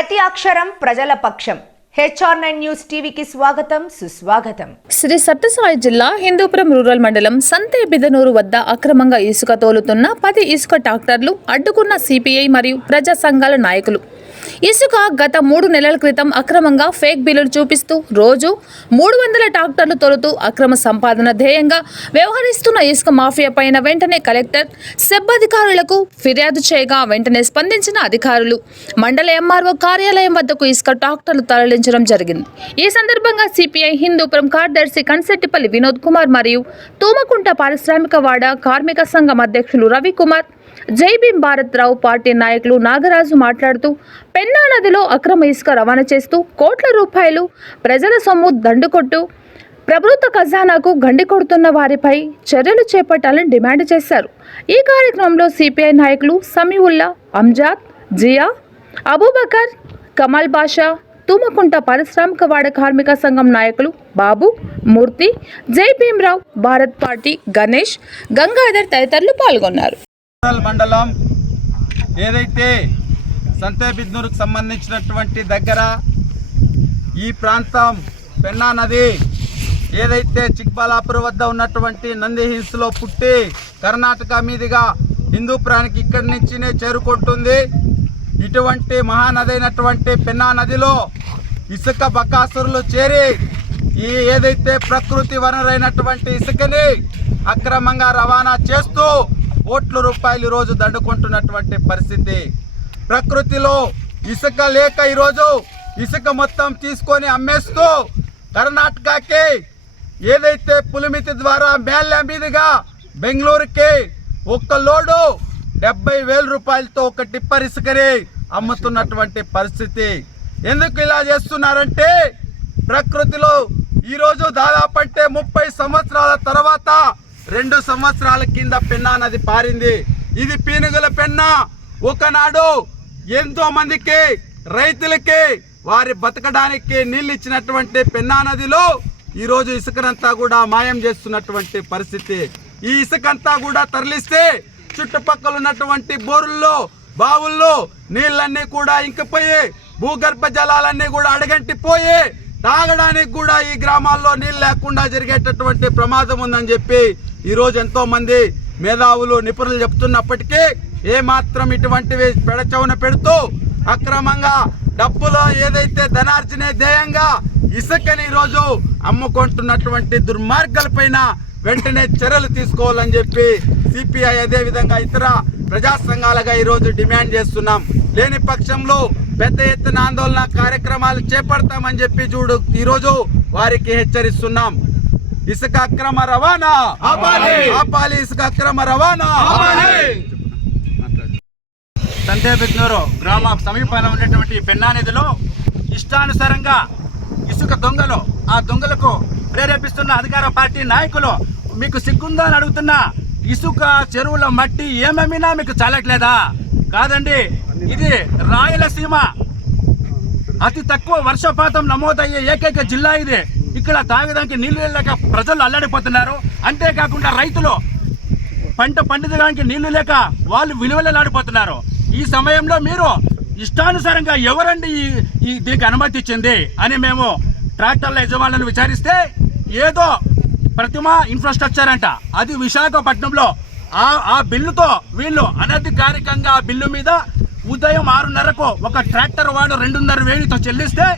ప్రతి అక్షరం ప్రజల పక్షం. HR9 న్యూస్ టీవీకి స్వాగతం, సుస్వాగతం. శ్రీ సత్యసాయి జిల్లా హిందూపురం రూరల్ మండలం సంతేబిదనూరు వద్ద అక్రమంగా ఇసుక తోలుతున్న 10 ఇసుక ట్రాక్టర్లు అడ్డుకున్న సిపిఐ మరియు ప్రజా సంఘాల నాయకులు. ఇసుక గత 3 నెలల క్రితం అక్రమంగా ఫేక్ బిల్లులు చూపిస్తూ రోజు 300 ట్రాక్టర్లు తోలుతూ అక్రమ సంపాదన ధ్యేయంగా వ్యవహరిస్తున్న ఇసుక మాఫియా పైన వెంటనే కలెక్టర్ సెబ్ అధికారులకు ఫిర్యాదు చేయగా వెంటనే స్పందించిన అధికారులు మండల ఎంఆర్ఓ కార్యాలయం వద్దకు ఇసుక ట్రాక్టర్లు తరలించడం జరిగింది. ఈ సందర్భంగా సిపిఐ హిందూపురం కార్యదర్శి కన్సెట్టిపల్లి వినోద్ కుమార్ మరియు తూమకుంట పారిశ్రామిక వాడ కార్మిక సంఘం అధ్యక్షులు రవికుమార్, జై భీమ్ భారత్ రావు పార్టీ నాయకులు నాగరాజు మాట్లాడుతూ పెన్నా నదిలో అక్రమ ఇసుక రవాణా చేస్తూ కోట్ల రూపాయలు ప్రజల సొమ్ము దండుకొట్టు ప్రభుత్వ ఖజానాకు గండి కొడుతున్న వారిపై చర్యలు చేపట్టాలని డిమాండ్ చేశారు. ఈ కార్యక్రమంలో సిపిఐ నాయకులు సమీవుల్లా, అంజాద్, జియా, అబూబకర్, కమాల్ బాషా, తూమకుంట పారిశ్రామిక వాడ కార్మిక సంఘం నాయకులు బాబు, మూర్తి, జై భీమ్ రావు భారత్ పార్టీ గణేష్, గంగాధర్ తదితరులు పాల్గొన్నారు. మండలం ఏదైతే సంతేబిద్నూరుకు సంబంధించినటువంటి దగ్గర ఈ ప్రాంతం పెన్నా నది ఏదైతే చిక్బలాపూర్ వద్ద ఉన్నటువంటి నంది హిల్స్లో పుట్టి కర్ణాటక మీదుగా హిందూపురానికి ఇక్కడి నుంచినే చేరుకుంటుంది. ఇటువంటి మహానది అయినటువంటి పెన్నా నదిలో ఇసుక బకాసురులు చేరి ఈ ఏదైతే ప్రకృతి వనరైనటువంటి ఇసుకని అక్రమంగా రవాణా చేస్తూ కోట్ల రూపాయలు ఈరోజు దండుకుంటున్నటువంటి పరిస్థితి. ప్రకృతిలో ఇసుక లేక ఈరోజు ఇసుక మొత్తం తీసుకొని అమ్మేస్తూ కర్ణాటకకి ఏదైతే పులిమితి ద్వారా మేళ్ళ మీదుగా బెంగళూరుకి ఒక్క లోడు 70,000 రూపాయలతో ఒక టిప్పర్ ఇసుకని అమ్ముతున్నటువంటి పరిస్థితి. ఎందుకు ఇలా చేస్తున్నారంటే ప్రకృతిలో ఈరోజు దాదాపు అంటే 30 సంవత్సరాల తర్వాత 2 సంవత్సరాల కింద పెన్నా నది పారింది. ఇది పీనుగుల పెన్నా. ఒకనాడు ఎంతో మందికి రైతులకి వారి బతకడానికి నీళ్ళు ఇచ్చినటువంటి పెన్నా నదిలో ఈరోజు ఇసుకనంతా కూడా మాయం చేస్తున్నటువంటి పరిస్థితి. ఈ ఇసుకంతా కూడా తరలిస్తే చుట్టుపక్కల ఉన్నటువంటి బోరుల్లో, బావుల్లో నీళ్ళన్నీ కూడా ఇంకిపోయి భూగర్భ జలాలన్నీ కూడా అడగంటిపోయి తాగడానికి కూడా ఈ గ్రామాల్లో నీళ్ళు లేకుండా జరిగేటటువంటి ప్రమాదం ఉందని చెప్పి ఈరోజు ఎంతో మంది మేధావులు, నిపుణులు చెప్తున్నప్పటికీ ఏమాత్రం ఇటువంటివి పెడచవున పెడుతూ అక్రమంగా డబ్బులో ఏదైతే ధనార్జనే ధ్యేయంగా ఇసుకని ఈరోజు అమ్ముకుంటున్నటువంటి దుర్మార్గాలపైన వెంటనే చర్యలు తీసుకోవాలని చెప్పి సిపిఐ అదేవిధంగా ఇతర ప్రజా సంఘాలుగా ఈరోజు డిమాండ్ చేస్తున్నాం. లేని పక్షంలో పెద్ద ఎత్తున ఆందోళన కార్యక్రమాలు చేపడతామని చెప్పి ఈరోజు వారికి హెచ్చరిస్తున్నాం. ఇసుక అక్రమ రవాణా ఆపాలి, ఇసుక అక్రమ రవాణా. సంతేబిద్నూరు గ్రామ సమీపంలో ఉన్నటువంటి పెన్నా నదిలో ఇష్టానుసారంగా ఇసుక దొంగలు, ఆ దొంగలకు ప్రేరేపిస్తున్న అధికార పార్టీ నాయకులు మీకు సిగ్గుందా అని అడుగుతున్నా. ఇసుక చెరువుల మట్టి ఏమమ్మినా మీకు చాలట్లేదా? కాదండి, ఇది రాయలసీమ అతి తక్కువ వర్షపాతం నమోదయ్యే ఏకైక జిల్లా ఇది. ఇక్కడ తాగడానికి నీళ్లు లేక ప్రజలు అల్లాడిపోతున్నారు. అంతేకాకుండా రైతులు పంట పండించడానికి నీళ్లు లేక వాళ్ళు విలువలాడిపోతున్నారు. ఈ సమయంలో మీరు ఇష్టానుసారంగా ఎవరండి దీనికి అనుమతి ఇచ్చింది అని మేము ట్రాక్టర్ల యజమానులను విచారిస్తే ఏదో ప్రతిమ ఇన్ఫ్రాస్ట్రక్చర్ అంట, అది విశాఖపట్నంలో. ఆ బిల్లుతో వీళ్ళు అనధికారికంగా ఆ బిల్లు మీద ఉదయం 6:30కు ఒక ట్రాక్టర్ వాడు 2,500తో చెల్లిస్తే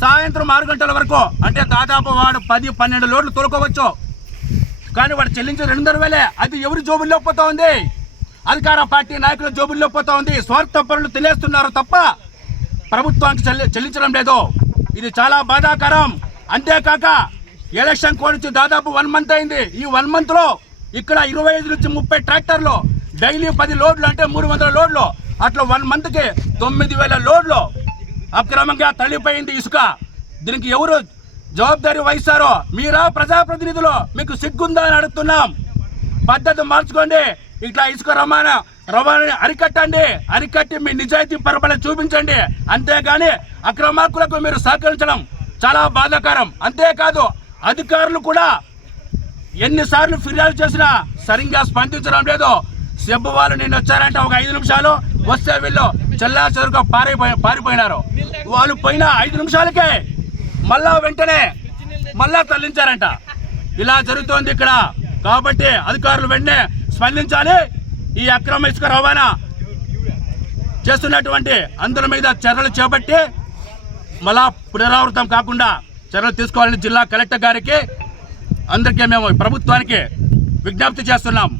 సాయంత్రం 6 గంటల వరకు, అంటే దాదాపు వాడు 10-12 లోడ్లు తోలుకోవచ్చు. కానీ వాడు చెల్లించే 2,500 అది ఎవరి జోబుల్లో పోతా ఉంది? అధికార పార్టీ నాయకుల జోబుల్లో పోతా ఉంది. స్వార్థ పనులు తెలియస్తున్నారు తప్ప ప్రభుత్వానికి చెల్లించడం లేదు. ఇది చాలా బాధాకరం. అంతేకాక ఎలక్షన్ కోడ్ నుంచి దాదాపు 1 మంత్ అయింది. ఈ 1 మంత్లో ఇక్కడ 25 నుంచి 30 ట్రాక్టర్లు డైలీ 10 లోడ్లు అంటే 300 లోడ్లు, అట్లా 1 మంత్కి 9,000 లోడ్లు అక్రమంగా తరలిపోయింది ఇసుక. దీనికి ఎవరు జవాబాదారీ వహిస్తారో? మీరా ప్రజాప్రతినిధులు? మీకు సిగ్గుందా అని అడుగుతున్నాం. పద్ధతి మార్చుకోండి. ఇట్లా ఇసుక రవాణా అరికట్టి మీ నిజాయితీ పరపల చూపించండి. అంతేగాని అక్రమార్కులకు మీరు సహకరించడం చాలా బాధాకరం. అంతేకాదు అధికారులు కూడా ఎన్నిసార్లు ఫిర్యాదు చేసినా సరిగ్గా స్పందించడం లేదు. సెబ్ వాళ్ళు నిన్న వచ్చారంటే ఒక 5 నిమిషాలు వస్తే వీళ్ళు చెల్లాచెదురుగా పారిపోయినారు. వాళ్ళు పోయిన 5 నిమిషాలకే వెంటనే తరలించారంట. ఇలా జరుగుతోంది ఇక్కడ. కాబట్టి అధికారులు వెంటనే స్పందించాలి. ఈ అక్రమ ఇసుక రవాణా చేస్తున్నటువంటి అందరి మీద చర్యలు చేపట్టి మళ్ళా పునరావృతం కాకుండా చర్యలు తీసుకోవాలని జిల్లా కలెక్టర్ గారికి అందరికీ మేము ప్రభుత్వానికి విజ్ఞప్తి చేస్తున్నాం.